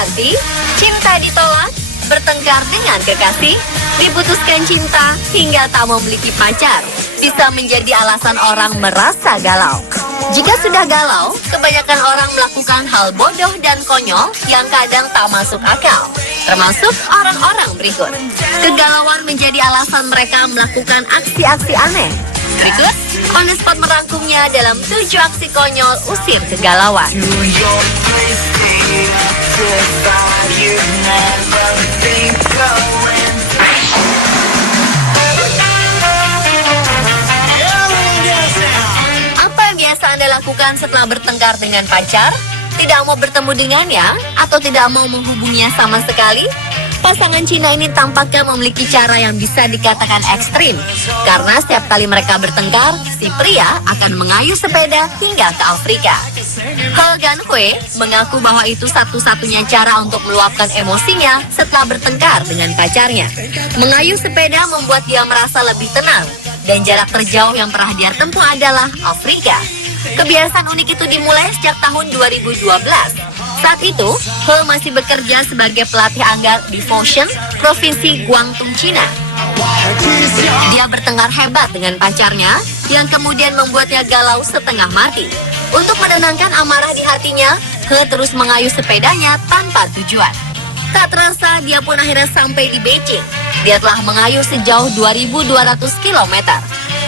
hati, cinta ditolak, bertengkar dengan kekasih, diputuskan cinta, hingga tak memiliki pacar, bisa menjadi alasan orang merasa galau. Jika sudah galau, kebanyakan orang melakukan hal bodoh dan konyol yang kadang tak masuk akal, termasuk orang-orang berikut. Kegalauan menjadi alasan mereka melakukan aksi-aksi aneh. Berikut, On The Spot merangkumnya dalam 7 aksi konyol usir kegalauan. Apa yang biasa Anda lakukan setelah bertengkar dengan pacar? Tidak mau bertemu dengannya atau tidak mau menghubunginya sama sekali? Pasangan Cina ini tampaknya memiliki cara yang bisa dikatakan ekstrim. Karena setiap kali mereka bertengkar, si pria akan mengayuh sepeda hingga ke Afrika. He Ganhui mengaku bahwa itu satu-satunya cara untuk meluapkan emosinya setelah bertengkar dengan pacarnya. Mengayuh sepeda membuat dia merasa lebih tenang, dan jarak terjauh yang pernah dia tempuh adalah Afrika. Kebiasaan unik itu dimulai sejak tahun 2012. Saat itu, He masih bekerja sebagai pelatih anggar di Foshan, Provinsi Guangdong, Cina. Dia bertengkar hebat dengan pacarnya, yang kemudian membuatnya galau setengah mati. Untuk menenangkan amarah di hatinya, He terus mengayuh sepedanya tanpa tujuan. Tak terasa, dia pun akhirnya sampai di Beijing. Dia telah mengayuh sejauh 2.200 km.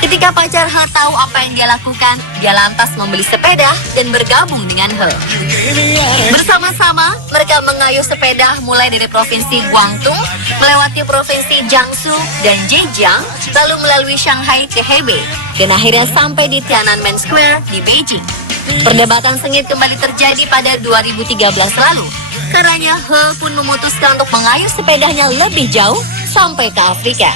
Ketika pacar He tahu apa yang dia lakukan, dia lantas membeli sepeda dan bergabung dengan He. Bersama-sama, mereka mengayuh sepeda mulai dari Provinsi Guangdong, melewati Provinsi Jiangsu dan Zhejiang, lalu melalui Shanghai ke Hebei, dan akhirnya sampai di Tiananmen Square di Beijing. Perdebatan sengit kembali terjadi pada 2013 lalu. Karenanya, He pun memutuskan untuk mengayuh sepedanya lebih jauh sampai ke Afrika.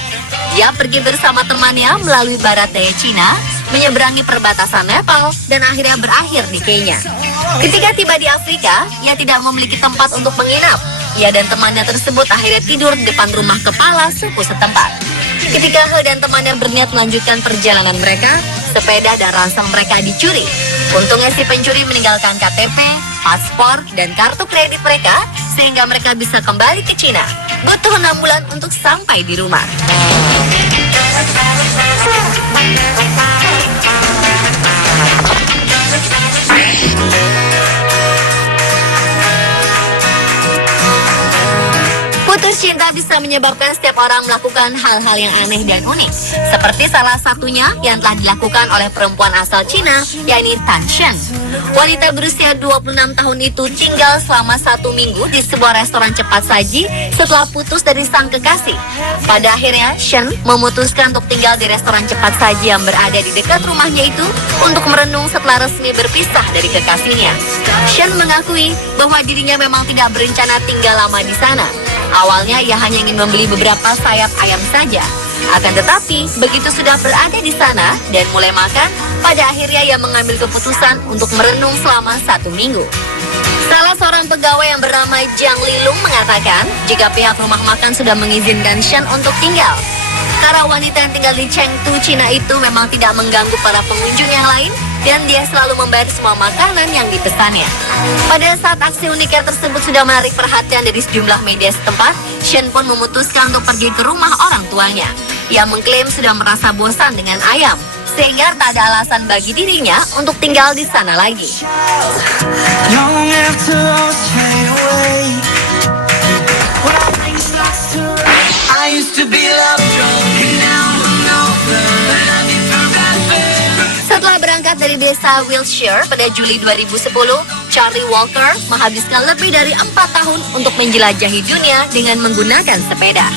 Dia pergi bersama temannya melalui barat daya Cina, menyeberangi perbatasan Nepal, dan akhirnya berakhir di Kenya. Ketika tiba di Afrika, ia tidak memiliki tempat untuk menginap. Ia dan temannya tersebut akhirnya tidur di depan rumah kepala suku setempat. Ketika He dan temannya berniat melanjutkan perjalanan mereka, sepeda dan ransel mereka dicuri. Untungnya si pencuri meninggalkan KTP, paspor, dan kartu kredit mereka, sehingga mereka bisa kembali ke Cina. Butuh 6 bulan untuk sampai di rumah. Putus cinta bisa menyebabkan setiap orang melakukan hal-hal yang aneh dan unik. Seperti salah satunya yang telah dilakukan oleh perempuan asal Cina, yakni Tan Shen. Wanita berusia 26 tahun itu tinggal selama 1 minggu di sebuah restoran cepat saji setelah putus dari sang kekasih. Pada akhirnya, Shen memutuskan untuk tinggal di restoran cepat saji yang berada di dekat rumahnya itu untuk merenung setelah resmi berpisah dari kekasihnya. Shen mengakui bahwa dirinya memang tidak berencana tinggal lama di sana. Awalnya ia hanya ingin membeli beberapa sayap ayam saja. Akan tetapi, begitu sudah berada di sana dan mulai makan, pada akhirnya ia mengambil keputusan untuk merenung selama 1 minggu. Salah seorang pegawai yang bernama Jiang Lilung mengatakan, jika pihak rumah makan sudah mengizinkan Shen untuk tinggal. Karena wanita yang tinggal di Chengdu, Cina itu memang tidak mengganggu para pengunjung yang lain, dan dia selalu membayar semua makanan yang dipesannya. Pada saat aksi uniknya tersebut sudah menarik perhatian dari sejumlah media setempat, Shen pun memutuskan untuk pergi ke rumah orang tuanya. Ia mengklaim sudah merasa bosan dengan ayam, sehingga tak ada alasan bagi dirinya untuk tinggal di sana lagi. Setelah berangkat dari desa Wiltshire pada Juli 2010, Charlie Walker menghabiskan lebih dari 4 tahun untuk menjelajahi dunia dengan menggunakan sepeda.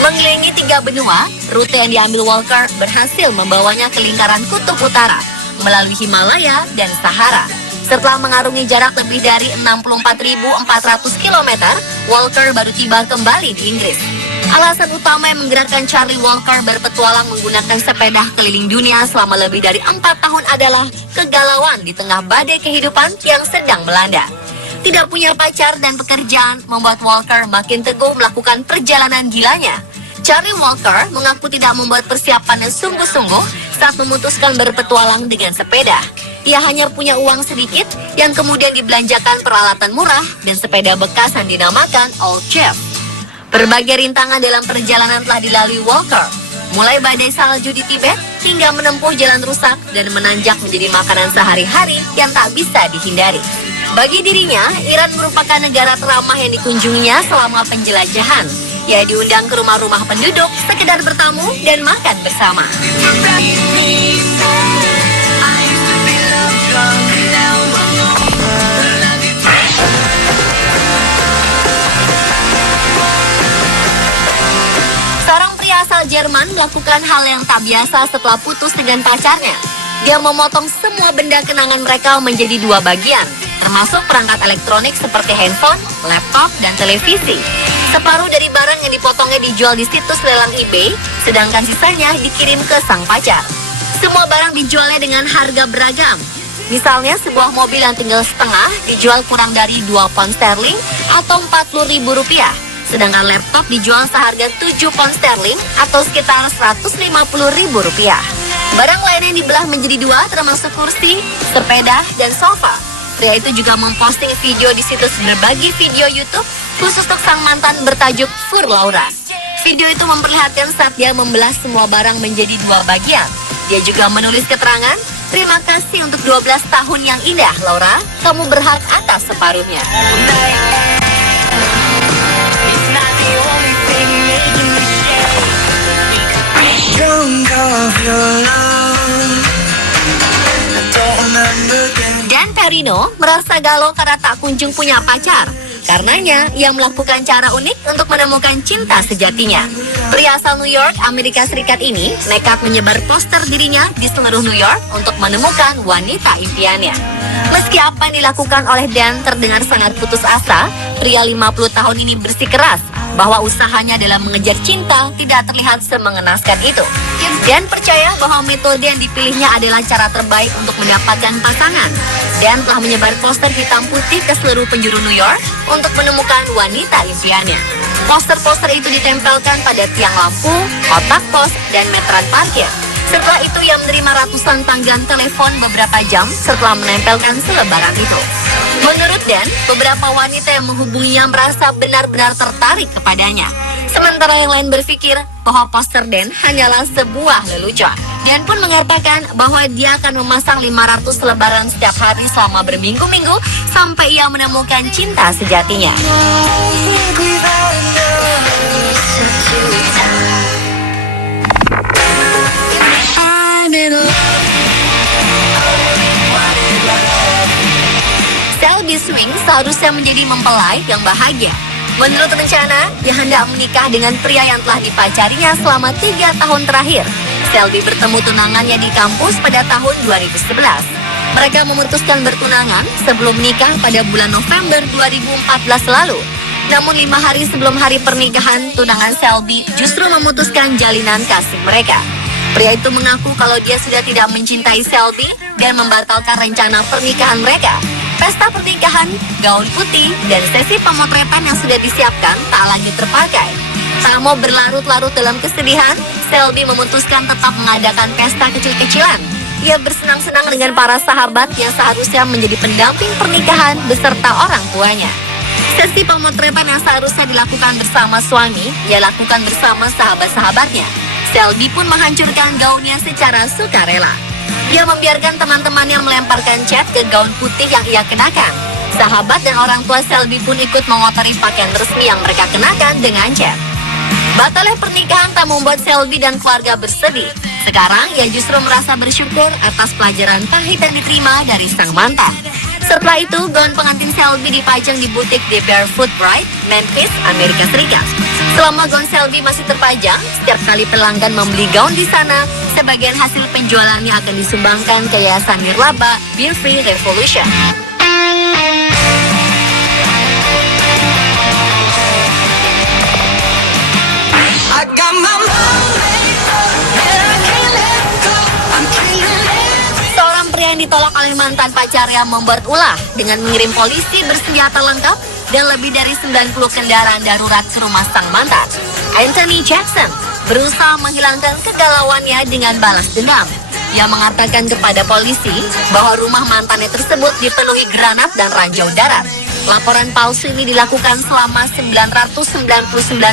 Mengelilingi 3 benua, rute yang diambil Walker berhasil membawanya ke lingkaran kutub utara, melalui Himalaya dan Sahara. Setelah mengarungi jarak lebih dari 64.400 km, Walker baru tiba kembali di Inggris. Alasan utama yang menggerakkan Charlie Walker berpetualang menggunakan sepeda keliling dunia selama lebih dari 4 tahun adalah kegalauan di tengah badai kehidupan yang sedang melanda. Tidak punya pacar dan pekerjaan membuat Walker makin teguh melakukan perjalanan gilanya. Charlie Walker mengaku tidak membuat persiapan yang sungguh-sungguh saat memutuskan berpetualang dengan sepeda. ia hanya punya uang sedikit yang kemudian dibelanjakan peralatan murah dan sepeda bekas yang dinamakan Old Jeep. Berbagai rintangan dalam perjalanan telah dilalui Walker, mulai badai salju di Tibet hingga menempuh jalan rusak dan menanjak menjadi makanan sehari-hari yang tak bisa dihindari. Bagi dirinya, Iran merupakan negara teramah yang dikunjunginya selama penjelajahan. Ia diundang ke rumah-rumah penduduk, sekedar bertamu dan makan bersama. Seorang pria asal Jerman melakukan hal yang tak biasa setelah putus dengan pacarnya. Dia memotong semua benda kenangan mereka menjadi dua bagian, termasuk perangkat elektronik seperti handphone, laptop, dan televisi. Separuh dari barang yang dipotongnya dijual di situs lelang eBay, sedangkan sisanya dikirim ke sang pacar. Semua barang dijualnya dengan harga beragam. Misalnya sebuah mobil yang tinggal setengah dijual kurang dari 2 pound sterling atau Rp40.000. Sedangkan laptop dijual seharga 7 pound sterling atau sekitar Rp150.000. Barang lain yang dibelah menjadi dua termasuk kursi, sepeda, dan sofa. Pria itu juga memposting video di situs berbagi video YouTube khusus untuk sang mantan bertajuk Fur Laura. Video itu memperlihatkan saat dia membelah semua barang menjadi dua bagian. Dia juga menulis keterangan, "Terima kasih untuk 12 tahun yang indah, Laura. Kamu berhak atas separuhnya." Dan Perino merasa galau karena tak kunjung punya pacar. Karenanya, ia melakukan cara unik untuk menemukan cinta sejatinya. Pria asal New York, Amerika Serikat ini nekat menyebar poster dirinya di seluruh New York untuk menemukan wanita impiannya. Meski apa yang dilakukan oleh Dan terdengar sangat putus asa, pria 50 tahun ini bersikeras bahwa usahanya dalam mengejar cinta tidak terlihat semengenaskan itu. Dan percaya bahwa metode yang dipilihnya adalah cara terbaik untuk mendapatkan pasangan. Dan telah menyebar poster hitam putih ke seluruh penjuru New York untuk menemukan wanita impiannya. Poster-poster itu ditempelkan pada tiang lampu, kotak pos, dan meteran parkir. Setelah itu ia menerima ratusan panggilan telepon beberapa jam setelah menempelkan selebaran itu. Menurut Dan, beberapa wanita yang menghubunginya merasa benar-benar tertarik kepadanya. Sementara yang lain berpikir bahwa poster Dan hanyalah sebuah lelucon. Dan pun mengatakan bahwa dia akan memasang 500 lembaran setiap hari selama berminggu-minggu sampai ia menemukan cinta sejatinya. Selby Swing seharusnya menjadi mempelai yang bahagia. Menurut rencana, dia hendak menikah dengan pria yang telah dipacarinya selama 3 tahun terakhir. Selby bertemu tunangannya di kampus pada tahun 2011. Mereka memutuskan bertunangan sebelum menikah pada bulan November 2014 lalu. Namun 5 hari sebelum hari pernikahan, tunangan Selby justru memutuskan jalinan kasih mereka. Pria itu mengaku kalau dia sudah tidak mencintai Selby dan membatalkan rencana pernikahan mereka. Pesta pernikahan, gaun putih, dan sesi pemotretan yang sudah disiapkan tak lagi terpakai. Tak mau berlarut-larut dalam kesedihan, Selby memutuskan tetap mengadakan pesta kecil-kecilan. Ia bersenang-senang dengan para sahabat yang seharusnya menjadi pendamping pernikahan beserta orang tuanya. Sesi pemotretan yang seharusnya dilakukan bersama suami, ia lakukan bersama sahabat-sahabatnya. Selby pun menghancurkan gaunnya secara sukarela. Dia membiarkan teman-temannya melemparkan cat ke gaun putih yang ia kenakan. Sahabat dan orang tua Selby pun ikut mengotori pakaian resmi yang mereka kenakan dengan cat. Batalnya pernikahan tak membuat Selby dan keluarga bersedih. Sekarang ia justru merasa bersyukur atas pelajaran pahit yang diterima dari sang mantan. Setelah itu, gaun pengantin Selby dipajang di butik The Barefoot Bride, Memphis, Amerika Serikat. Selama gaun Selby masih terpajang, setiap kali pelanggan membeli gaun di sana, sebagian hasil penjualannya akan disumbangkan ke Yayasan Nirlaba Beer Free Revolution. Seorang pria yang ditolak oleh mantan pacarnya membuat ulah dengan mengirim polisi bersenjata lengkap dan lebih dari 90 kendaraan darurat ke rumah sang mantan. Anthony Jackson berusaha menghilangkan kegalauannya dengan balas dendam. Ia mengatakan kepada polisi bahwa rumah mantannya tersebut dipenuhi granat dan ranjau darat. Laporan palsu ini dilakukan selama 999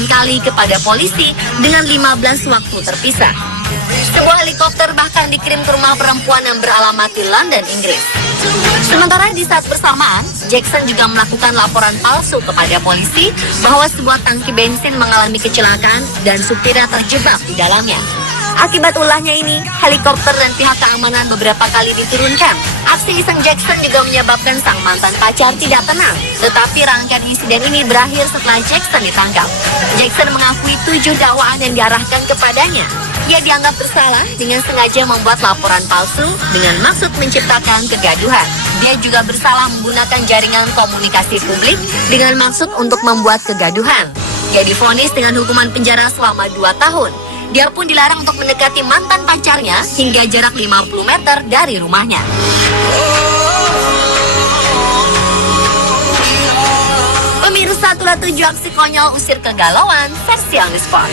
kali kepada polisi dengan 15 waktu terpisah. Sebuah helikopter bahkan dikirim ke rumah perempuan yang beralamat di London, Inggris. Sementara di saat bersamaan, Jackson juga melakukan laporan palsu kepada polisi bahwa sebuah tangki bensin mengalami kecelakaan dan supirnya terjebak di dalamnya. Akibat ulahnya ini, helikopter dan pihak keamanan beberapa kali diturunkan. Aksi iseng Jackson juga menyebabkan sang mantan pacar tidak tenang. Tetapi rangkaian insiden ini berakhir setelah Jackson ditangkap. Jackson mengakui 7 dakwaan yang diarahkan kepadanya. Ia dianggap bersalah dengan sengaja membuat laporan palsu dengan maksud menciptakan kegaduhan. Dia juga bersalah menggunakan jaringan komunikasi publik dengan maksud untuk membuat kegaduhan. Dia divonis dengan hukuman penjara selama 2 tahun. Dia pun dilarang untuk mendekati mantan pacarnya hingga jarak 50 meter dari rumahnya. Pemirsa, itulah 7 aksi konyol usir kegalauan versi On The Spot.